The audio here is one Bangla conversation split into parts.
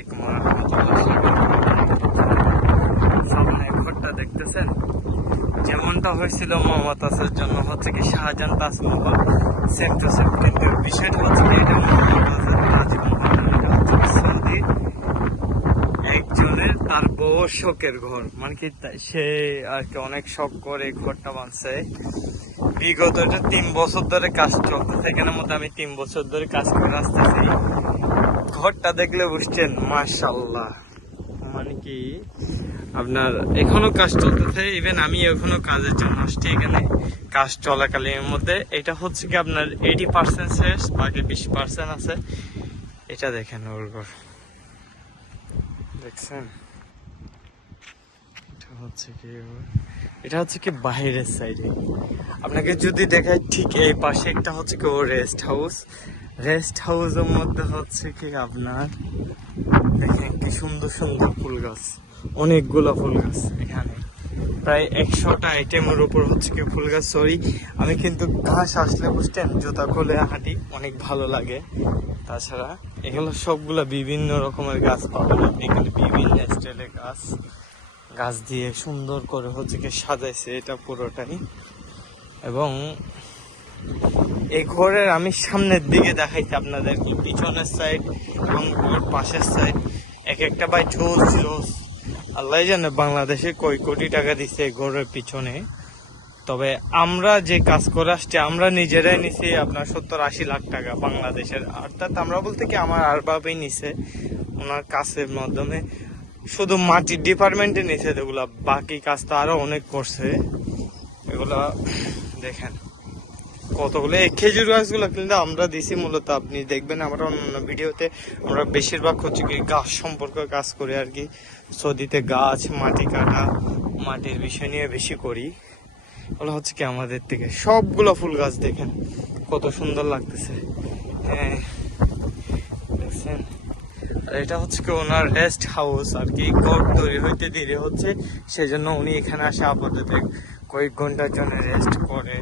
আলাইকুম ওয়া রাহমাতুল্লাহি ওয়া বারাকাতুহু। সামনে ঘরটা দেখতেছেন, যেমনটা হয়েছিল মমতাজের জন্য হচ্ছে কি Shahjahan Taj Mahal same to same, কিন্তু বিষয়টা হচ্ছে কি এটা মমতাজের তাজমহল না, এটা হচ্ছে কি সৌদির একজনের তার বউ শখের ঘর, মানে কি সে আর কি অনেক শখ করে ঘরটা বানছে। বিগত এটা 3 বছর ধরে কাজ চলতেছে, এখানের মধ্যে আমি 3 বছর ধরে কাজ করে আসতেছি। ঘরটা দেখলে বুঝছেন মাশাআল্লাহ, মানে কি আপনার এখনো কাজ চলতেছে, ইভেন আমি এখনো কাজের জন্য আসছি এখানে। কাজ চলাকালীন মধ্যে এটা হচ্ছে কি আপনার 80% শেষ, বাকি 20% আছে। এটা দেখেন ওর ঘর, দেখছেন? এটা হচ্ছে কি বাইরের সাইডে। আপনাকে যদি দেখায় ঠিক এই পাশে একটা হচ্ছে কি ও রেস্ট হাউস। রেস্ট হাউসের মধ্যে হচ্ছে কি আপনার দেখেন কি সুন্দর সুন্দর ফুল গাছ, অনেকগুলো ফুল গাছ এখানে, প্রায় 100টা আইটেমের উপর হচ্ছে কি ফুল গাছ। সরি, আমি কিন্তু ঘাস আসলে বুঝতেন জুতা খুলে হাঁটি, অনেক ভালো লাগে। তাছাড়া এগুলো সবগুলা বিভিন্ন রকমের গাছ পাবেন আপনি এখানে, বিভিন্ন স্টাইলের গাছ, গাছ দিয়ে সুন্দর করে হচ্ছে কি সাজাইছে এটা পুরোটাই। এবং এই ঘরের আমি সামনের দিকে দেখাইছি আপনাদের, কি পিছনের সাইড এবং ওর পাশের সাইড এক একটা ভাই জোস জোস। আল্লাহ জানে বাংলাদেশে কয় কোটি টাকা দিচ্ছে এই ঘরের পিছনে। তবে আমরা যে কাজ করে আসছি, আমরা নিজেরাই নিছি আপনার 70-80 লাখ টাকা বাংলাদেশের, অর্থাৎ আমরা বলতে কি আমার আর ভাবেই নিছে ওনার কাজের মাধ্যমে। শুধু মাটির ডিপার্টমেন্টে নিছে এগুলা, বাকি কাজ তো আরো অনেক করছে। এগুলা দেখেন কতগুলো, এই খেজুর গাছগুলো কিন্তু আমরা দিছি মূলত, আপনি দেখবেন আমরা অন্য ভিডিওতে আমরা বেশিরভাগ হচ্ছে কি গাছ সম্পর্কে কাজ করি আর কি। সৌদিতে গাছ, মাটি কাটা, মাটির বিষয় নিয়ে বেশি করি। ওগুলো হচ্ছে কি আমাদের থেকে সবগুলো ফুল গাছ দেখেন কত সুন্দর লাগতেছে। হ্যাঁ দেখছেন, আর এটা হচ্ছে কি ওনার রেস্ট হাউস আর কি। ঘর তৈরি হইতে দেরি হচ্ছে, সেজন্য উনি এখানে আসে আপাতত কয়েক ঘন্টার জন্য রেস্ট করে,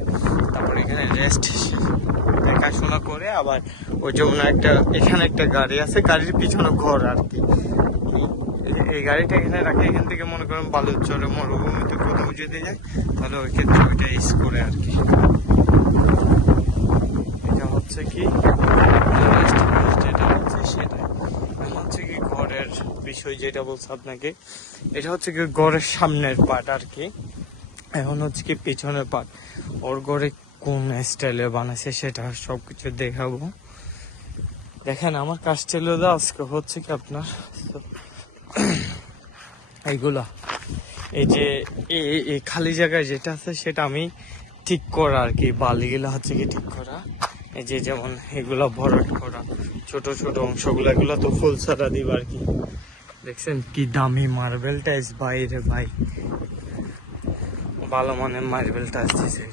তারপরে এখানে রেস্ট দেখাশোনা করে আবার ওই যে ওনার একটা এখানে একটা গাড়ি আছে, গাড়ির পিছনে ঘর আর কি। এই গাড়িটা এখানে রাখে, এখান থেকে মনে করেন বালুচরে মরুভূমিতে কোথাও যদি যায় তাহলে ওই ক্ষেত্রে ওইটা ইউজ করে আর কি। এটা হচ্ছে কি যেটা হচ্ছে সেটা হচ্ছে কি ঘরের বিষয় যেটা বলছে আপনাকে, এটা হচ্ছে কি ঘরের সামনের পার্ট আর কি। এখন হচ্ছে কি পিছনের পার্ট, ওর ঘরে কোন স্টাইলে বানাইছে সেটা সবকিছু দেখাবো। দেখেন আমার কাজ ছিল আজকে হচ্ছে কি আপনার এইগুলা, এই যে এই খালি জায়গায় যেটা আছে সেটা আমি ঠিক করা আর কি, বালিগুলা হচ্ছে কি ঠিক করা। এই যে যেমন এগুলা ভরাট করা, ছোট ছোট অংশগুলো, এগুলো তো ফুল ছাড়া দিব আর কি। দেখছেন কি দামি মার্বেল টাইলস, বাইরে ভাই ভালো মানের মার্বেল টাইলস দিছে।